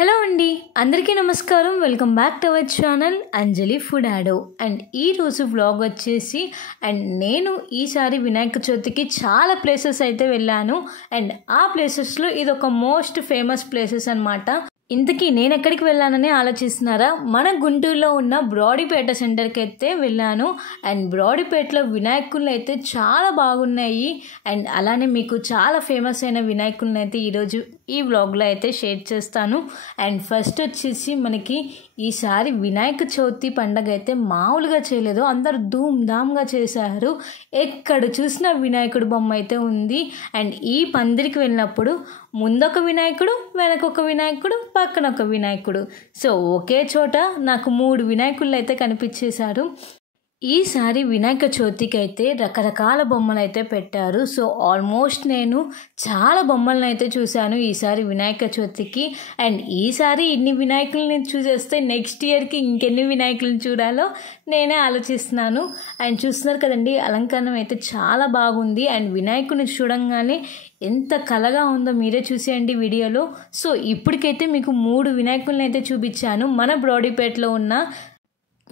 Hello అండి, అందరికీ నమస్కారం. Welcome back to our channel Anjali food యాడో. అండ్ ఈరోజు వ్లాగ్ వచ్చేసి నేను ఈసారి వినాయక చవితికి చాలా ప్లేసెస్ అయితే వెళ్ళాను. అండ్ ఆ ప్లేసెస్లో ఇది ఒక మోస్ట్ ఫేమస్ ప్లేసెస్ అనమాట. ఇంతకీ నేను ఎక్కడికి వెళ్ళానని ఆలోచిస్తున్నారా? మన గుంటూరులో ఉన్న బ్రాడీపేట సెంటర్కి అయితే వెళ్ళాను. అండ్ బ్రాడీపేటలో వినాయకులు అయితే చాలా బాగున్నాయి. అండ్ అలానే మీకు చాలా ఫేమస్ అయిన వినాయకులను అయితే ఈరోజు ఈ వ్లాగ్లో అయితే షేర్ చేస్తాను. అండ్ ఫస్ట్ వచ్చేసి మనకి ఈసారి వినాయక చవితి పండగ అయితే మామూలుగా చేయలేదు, అందరు ధూమ్ధామ్గా చేశారు. ఎక్కడ చూసినా వినాయకుడు బొమ్మ అయితే ఉంది. అండ్ ఈ పందిరికి వెళ్ళినప్పుడు ముందొక వినాయకుడు, వెనకొక వినాయకుడు, పక్కన ఒక వినాయకుడు, సో ఒకే చోట నాకు 3 వినాయకులు అయితే కనిపించేశారు. ఈసారి వినాయక చవితికి అయితే రకరకాల బొమ్మలు అయితే పెట్టారు. సో ఆల్మోస్ట్ నేను చాలా బొమ్మలను అయితే చూశాను ఈసారి వినాయక చవితికి. అండ్ ఈసారి ఇన్ని వినాయకులని చూసేస్తే నెక్స్ట్ ఇయర్కి ఇంకెన్ని వినాయకులను చూడాలో నేనే ఆలోచిస్తున్నాను. అండ్ చూస్తున్నారు కదండి, అలంకరణ అయితే చాలా బాగుంది. అండ్ వినాయకుని చూడంగానే ఎంత కలగా ఉందో మీరే చూసేయండి వీడియోలో. సో ఇప్పటికైతే మీకు 3 వినాయకులను అయితే చూపించాను మన బ్రాడీపేటలో ఉన్న.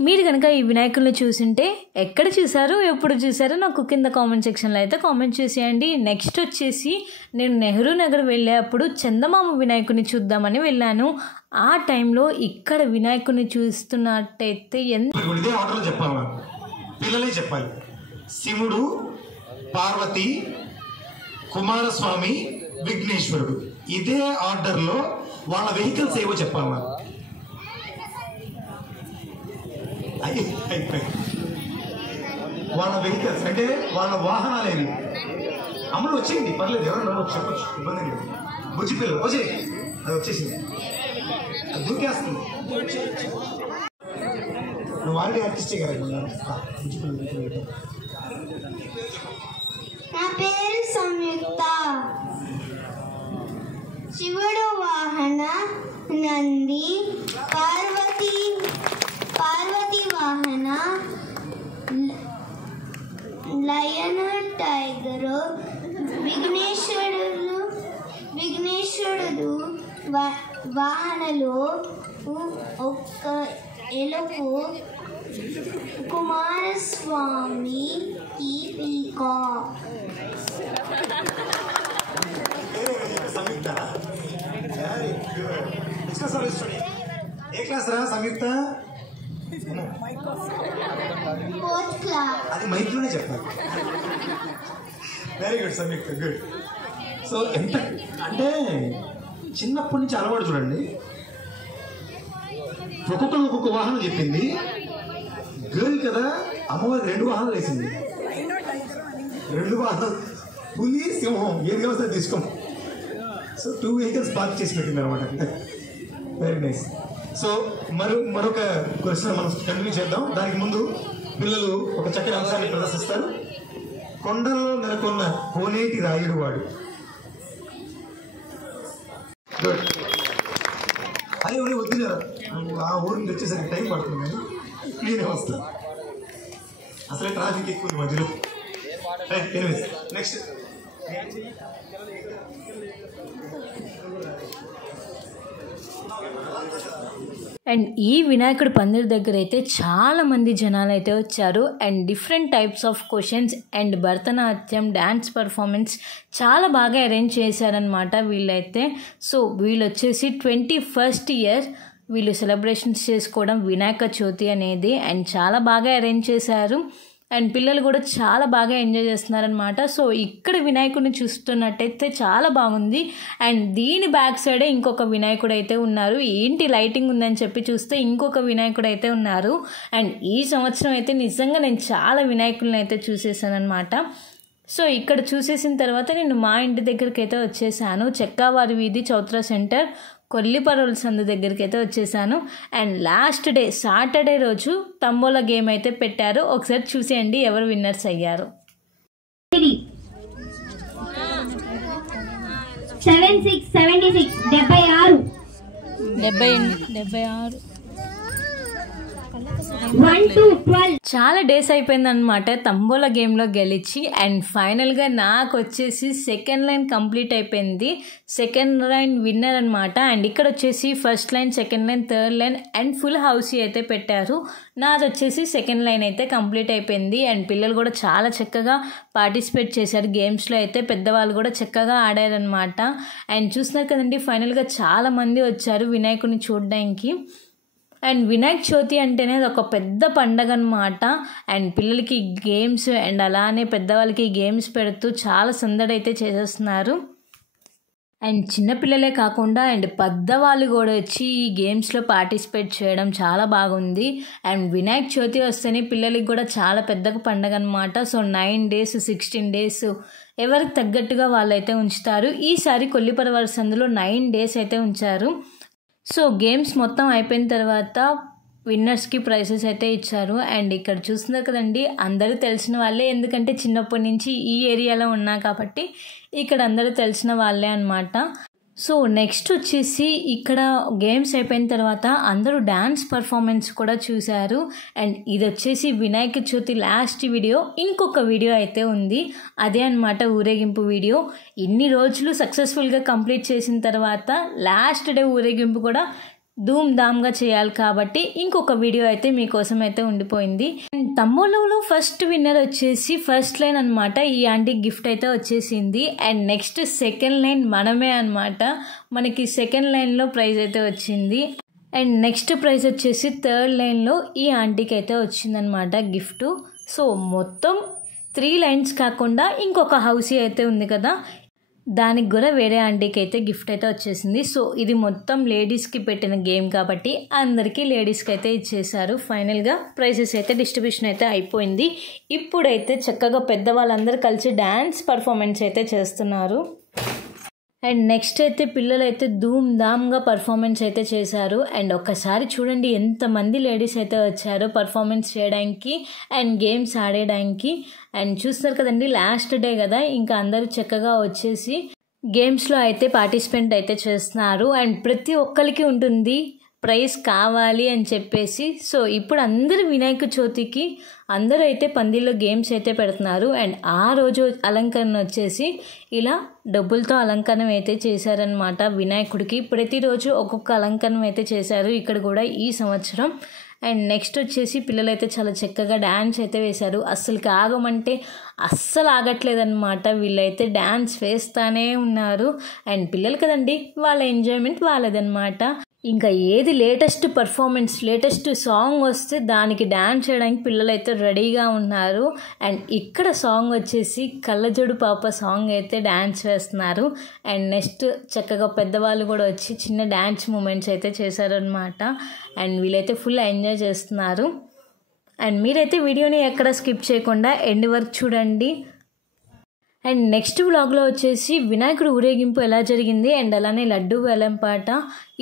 మీరు కనుక ఈ వినాయకుల్ని చూసింటే ఎక్కడ చూసారు, ఎప్పుడు చూసారో నాకు కింద కామెంట్ సెక్షన్లో అయితే కామెంట్ చేసేయండి. నెక్స్ట్ వచ్చేసి నేను నెహ్రూ నగర్ వెళ్ళేటప్పుడు చందమామ వినాయకుని చూద్దామని వెళ్ళాను. ఆ టైంలో ఇక్కడ వినాయకుని చూస్తున్నట్టయితే పిల్లలే చెప్పాలి. శివుడు, పార్వతి, కుమారస్వామి, విఘ్నేశ్వరుడు, ఇదే ఆర్డర్లో వాళ్ళ వెహికల్స్ ఏవో చెప్పాలి. వాళ్ళ వెహికల్స్ అంటే వాళ్ళ వాహనాలేవి అమలు వచ్చేయండి, పర్లేదు, ఎవరు చెప్పచ్చు, ఇబ్బంది లేదు. బుజ్జి పిల్లలు వచ్చే అది వచ్చేసింది, అది దూకేస్తుంది. నువ్వు ఆల్రెడీ ఆర్టిస్టే కదా. బుజ్జి పిల్లలు. నా పేరు సంయుక్త. శివుడు వాహన నంది, పార్వతి వాహన లయన్ టైగరు, విఘ్నేశ్వరుడు వాహనలో ఒక్క ఎలుపు, కుమారస్వామి పీకాక్. ఏ క్లాస్ రా సంయుక్త? అది మైక్లోనే చెప్పాలి. వెరీ గుడ్ సంయుక్త, గుడ్. సో ఎంత అంటే చిన్నప్పటి నుంచి అలవాటు చూడండి, ఒక్కొక్కరు ఒక్కొక్క వాహనం చెప్పింది. గర్ల్ కదా, అమ్మవారి 2 వాహనాలు వేసింది. 2 వాహనాలు, పులి, సింహం, ఏది కావస్తే తీసుకో. సో 2 వెహికల్స్ పార్క్ చేసి పెట్టింది అనమాట. Very nice. సో మరొక క్వశ్చన్ మనం కంటిన్యూ చేద్దాం. దానికి ముందు పిల్లలు ఒక చక్కని అంశాన్ని ప్రదర్శిస్తారు. కొండల్లో నెలకొన్న కోనేటి రాయుడు వాడు. గుడ్. అదే వద్దులేరా, ఆ ఊరికి వచ్చేసరికి టైం పడుతుంది, కానీ నేనే వస్తాను. అసలే ట్రాఫిక్ ఎక్కువ ఉంది మధ్యలో. నెక్స్ట్ అండ్ ఈ వినాయకుడి పందిరి దగ్గర అయితే చాలామంది జనాలు అయితే వచ్చారు. And different types of questions and Bharatanatyam, dance performance చాలా బాగా అరేంజ్ చేశారనమాట వీళ్ళైతే. సో వీళ్ళు వచ్చేసి 21st ఇయర్ వీళ్ళు సెలబ్రేషన్స్ చేసుకోవడం వినాయక చవితి అనేది. అండ్ చాలా బాగా అరేంజ్ చేశారు. అండ్ పిల్లలు కూడా చాలా బాగా ఎంజాయ్ చేస్తున్నారనమాట. సో ఇక్కడ వినాయకుడిని చూస్తున్నట్టయితే చాలా బాగుంది. అండ్ దీని బ్యాక్ సైడే ఇంకొక వినాయకుడు అయితే ఉన్నారు. ఏంటి లైటింగ్ ఉందని చెప్పి చూస్తే ఇంకొక వినాయకుడు అయితే ఉన్నారు. అండ్ ఈ సంవత్సరం అయితే నిజంగా నేను చాలా వినాయకులను అయితే చూసేసాను అనమాట. సో ఇక్కడ చూసేసిన తర్వాత నేను మా ఇంటి దగ్గరికి అయితే వచ్చేసాను. చెక్కావారి వీధి చౌత్రా సెంటర్ కొల్లిపరోల్ సందు దగ్గరికి అయితే వచ్చేసాను. అండ్ లాస్ట్ డే సాటర్డే రోజు తంబోలా గేమ్ అయితే పెట్టారు. ఒకసారి చూసేయండి ఎవరు విన్నర్స్ అయ్యారు. 76 76 76 1 to 12. చాలా డేస్ అయిపోయిందనమాట తంబోలా గేమ్లో గెలిచి. అండ్ ఫైనల్గా నాకు వచ్చేసి సెకండ్ లైన్ కంప్లీట్ అయిపోయింది. సెకండ్ లైన్ విన్నర్ అనమాట. అండ్ ఇక్కడ వచ్చేసి first line, second line, third line and full house అయితే పెట్టారు. నాది వచ్చేసి సెకండ్ లైన్ అయితే కంప్లీట్ అయిపోయింది. అండ్ పిల్లలు కూడా చాలా చక్కగా పార్టిసిపేట్ చేశారు గేమ్స్లో అయితే. పెద్దవాళ్ళు కూడా చక్కగా ఆడారనమాట. అండ్ చూస్తున్నారు కదండి, ఫైనల్గా చాలామంది వచ్చారు వినాయకుడిని చూడడానికి. అండ్ వినాయక చవితి అంటేనే అది ఒక పెద్ద పండగ అనమాట. అండ్ పిల్లలకి గేమ్స్ అండ్ అలానే పెద్దవాళ్ళకి గేమ్స్ పెడుతూ చాలా సందడి అయితే చేసేస్తున్నారు. అండ్ చిన్నపిల్లలే కాకుండా అండ్ పెద్దవాళ్ళు కూడా వచ్చి ఈ గేమ్స్లో పార్టిసిపేట్ చేయడం చాలా బాగుంది. అండ్ వినాయక చవితి వస్తేనే పిల్లలకి కూడా చాలా పెద్ద పండగ అనమాట. సో 9 days 16 days ఎవరికి తగ్గట్టుగా వాళ్ళైతే ఉంచుతారు. ఈసారి కొల్లిపరవర సందులో 9 days అయితే ఉంచారు. సో గేమ్స్ మొత్తం అయిపోయిన తర్వాత విన్నర్స్కి ప్రైజెస్ అయితే ఇచ్చారు. అండ్ ఇక్కడ చూస్తున్నారు కదండి, అందరూ తెలిసిన వాళ్ళే, ఎందుకంటే చిన్నప్పటి నుంచి ఈ ఏరియాలో ఉన్నా కాబట్టి ఇక్కడ అందరూ తెలిసిన వాళ్ళే అనమాట. సో నెక్స్ట్ వచ్చేసి ఇక్కడ గేమ్స్ అయిపోయిన తర్వాత అందరూ డ్యాన్స్ పర్ఫార్మెన్స్ కూడా చూశారు. అండ్ ఇది వచ్చేసి వినాయక చవితి లాస్ట్ వీడియో. ఇంకొక వీడియో అయితే ఉంది, అదే అనమాట ఊరేగింపు వీడియో. ఇన్ని రోజులు సక్సెస్ఫుల్గా కంప్లీట్ చేసిన తర్వాత లాస్ట్ డే ఊరేగింపు కూడా ధూమ్ ధామ్గా చేయాలి కాబట్టి ఇంకొక వీడియో అయితే మీకోసం అయితే ఉండిపోయింది. అండ్ తమ్మోలో ఫస్ట్ విన్నర్ వచ్చేసి ఫస్ట్ లైన్ అనమాట. ఈ ఆంటీకి గిఫ్ట్ అయితే వచ్చేసింది. అండ్ నెక్స్ట్ సెకండ్ లైన్ మనమే అనమాట. మనకి సెకండ్ లైన్లో ప్రైజ్ అయితే వచ్చింది. అండ్ నెక్స్ట్ ప్రైజ్ వచ్చేసి థర్డ్ లైన్లో ఈ ఆంటీకి అయితే వచ్చిందనమాట గిఫ్ట్. సో మొత్తం 3 lines కాకుండా ఇంకొక హౌసీ అయితే ఉంది కదా, దానికి కూడా వేరే ఆంటీకి అయితే గిఫ్ట్ అయితే వచ్చేసింది. సో ఇది మొత్తం లేడీస్కి పెట్టిన గేమ్ కాబట్టి అందరికీ లేడీస్కి అయితే ఇచ్చేసారు. ఫైనల్గా ప్రైజెస్ అయితే డిస్ట్రిబ్యూషన్ అయితే అయిపోయింది. ఇప్పుడైతే చక్కగా పెద్దవాళ్ళందరూ కలిసి డ్యాన్స్ పర్ఫార్మెన్స్ అయితే చేస్తున్నారు. అండ్ నెక్స్ట్ అయితే పిల్లలు అయితే ధూమ్ ధామ్గా పర్ఫార్మెన్స్ అయితే చేశారు. అండ్ ఒక్కసారి చూడండి ఎంతమంది లేడీస్ అయితే వచ్చారో పర్ఫార్మెన్స్ చేయడానికి అండ్ గేమ్స్ ఆడేయడానికి. అండ్ చూస్తారు కదండి, లాస్ట్ డే కదా, ఇంకా అందరూ చక్కగా వచ్చేసి గేమ్స్లో అయితే పార్టిసిపేట్ అయితే చేస్తున్నారు. అండ్ ప్రతి ఒక్కరికి ఉంటుంది ప్రైజ్ కావాలి అని చెప్పేసి. సో ఇప్పుడు అందరూ వినాయక చవితికి అందరూ అయితే పందిల్లో గేమ్స్ అయితే పెడుతున్నారు. అండ్ ఆ రోజు అలంకరణ వచ్చేసి ఇలా డబ్బులతో అలంకరణ అయితే చేశారనమాట వినాయకుడికి. ప్రతిరోజు ఒక్కొక్క అలంకరణ అయితే చేశారు ఇక్కడ కూడా ఈ సంవత్సరం. అండ్ నెక్స్ట్ వచ్చేసి పిల్లలు అయితే చాలా చక్కగా డ్యాన్స్ అయితే వేశారు. అస్సలు ఆగమంటే అస్సలు ఆగట్లేదన్నమాట. వీళ్ళైతే డ్యాన్స్ వేస్తూనే ఉన్నారు. అండ్ పిల్లలు కదండి, వాళ్ళ ఎంజాయ్మెంట్ వాళ్ళదన్నమాట. ఇంకా ఏది లేటెస్ట్ పర్ఫార్మెన్స్, లేటెస్ట్ సాంగ్ వస్తే దానికి డ్యాన్స్ చేయడానికి పిల్లలు అయితే రెడీగా ఉన్నారు. అండ్ ఇక్కడ సాంగ్ వచ్చేసి కళ్ళజోడు పాప సాంగ్ అయితే డ్యాన్స్ వేస్తున్నారు. అండ్ నెక్స్ట్ చక్కగా పెద్దవాళ్ళు కూడా వచ్చి చిన్న డ్యాన్స్ మూమెంట్స్ అయితే చేశారనమాట. అండ్ వీళ్ళైతే ఫుల్ ఎంజాయ్ చేస్తున్నారు. అండ్ మీరైతే వీడియోని ఎక్కడ స్కిప్ చేయకుండా ఎండ్ వరకు చూడండి. అండ్ నెక్స్ట్ వ్లాగ్లో వచ్చేసి వినాయకుడు ఊరేగింపు ఎలా జరిగింది అండ్ అలానే లడ్డు వేలంపాట,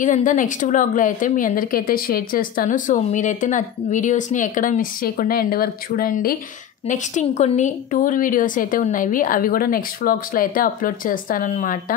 ఇదంతా నెక్స్ట్ వ్లాగ్లో అయితే మీ అందరికైతే షేర్ చేస్తాను. సో మీరైతే నా వీడియోస్ని ఎక్కడ మిస్ చేయకుండా ఎండ్ వరకు చూడండి. నెక్స్ట్ ఇంకొన్ని టూర్ వీడియోస్ అయితే ఉన్నాయి, అవి కూడా నెక్స్ట్ వ్లాగ్స్లో అయితే అప్లోడ్ చేస్తానన్నమాట.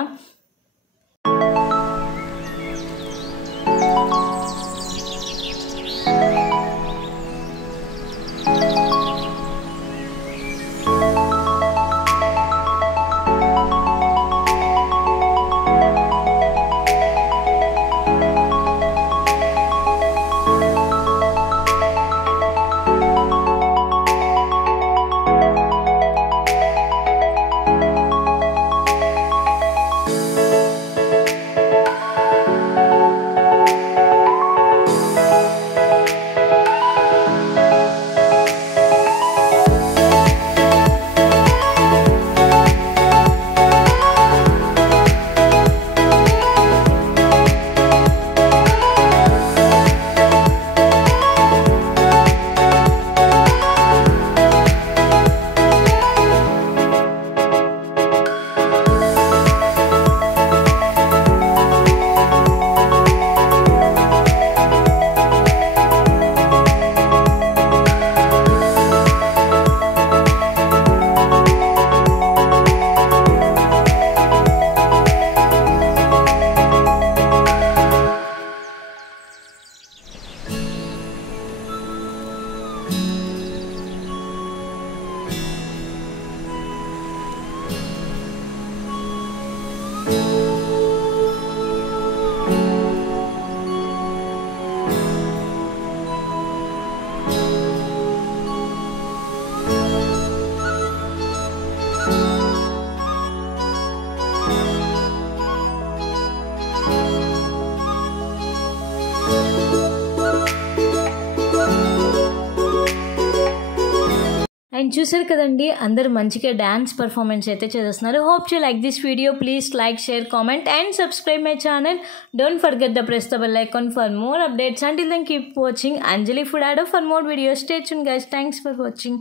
అండ్ చూసారు కదండి, అందరూ మంచిగా డ్యాన్స్ పర్ఫార్మెన్స్ అయితే చేస్తున్నారు. Hope you like this video. Please like, share, comment and subscribe my channel. Don't forget the press the bell icon for more updates. Until then, keep watching Anjali Food Ado for more videos. Stay tuned guys. Thanks for watching.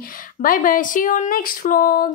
Bye bye. See you on next vlog.